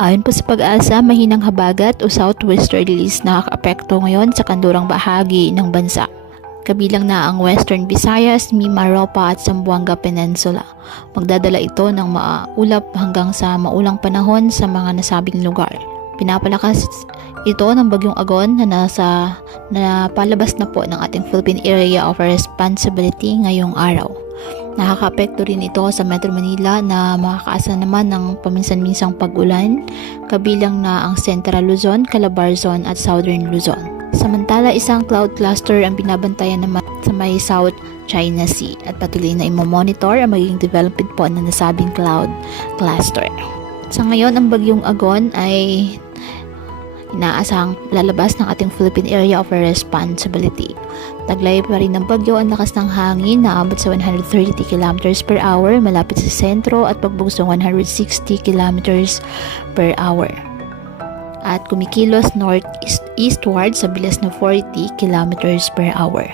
Ayon po sa Pag-asa, mahinang habagat o southwesterlies nakakaapekto ngayon sa kanlurang bahagi ng bansa. Kabilang na ang Western Visayas, Mimaropa at Zamboanga Peninsula. Magdadala ito ng maulap hanggang sa maulang panahon sa mga nasabing lugar. Pinapalakas ito ng bagyong Agon na palabas na po ng ating Philippine Area of Responsibility ngayong araw. Nakakaapekto rin ito sa Metro Manila na makakaasa naman ng paminsan-minsang pag-ulan, kabilang na ang Central Luzon, Calabarzon at Southern Luzon. Samantala, isang cloud cluster ang binabantayan naman sa may South China Sea at patuloy na imomonitor ang magiging development po ng nasabing cloud cluster. Sa ngayon, ang bagyong Agon ay inaasahang lalabas ng ating Philippine Area of Responsibility. Taglay pa rin ng bagyo ang lakas ng hangin na abot sa 130 km per hour malapit sa sentro at pagbugsong 160 km per hour. At kumikilos north-eastward sa bilis na 40 km per hour.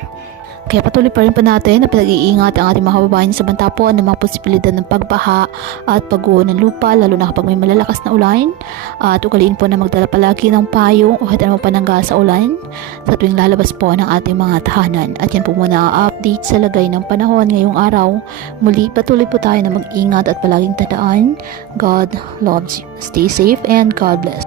Kaya patuloy pa rin po natin na pag-iingat ang ating mga kababayan sa banta po ng mga posibilidad ng pagbaha at pagguho ng lupa, lalo na kapag may malalakas na ulan. At ugaliin po na magdala palagi ng payong o kahit anong panangga sa ulan sa tuwing lalabas po ng ating mga tahanan. At yan po muna ang update sa lagay ng panahon ngayong araw. Muli patuloy po tayo na mag-ingat at palaging tandaan, God loves you. Stay safe and God bless.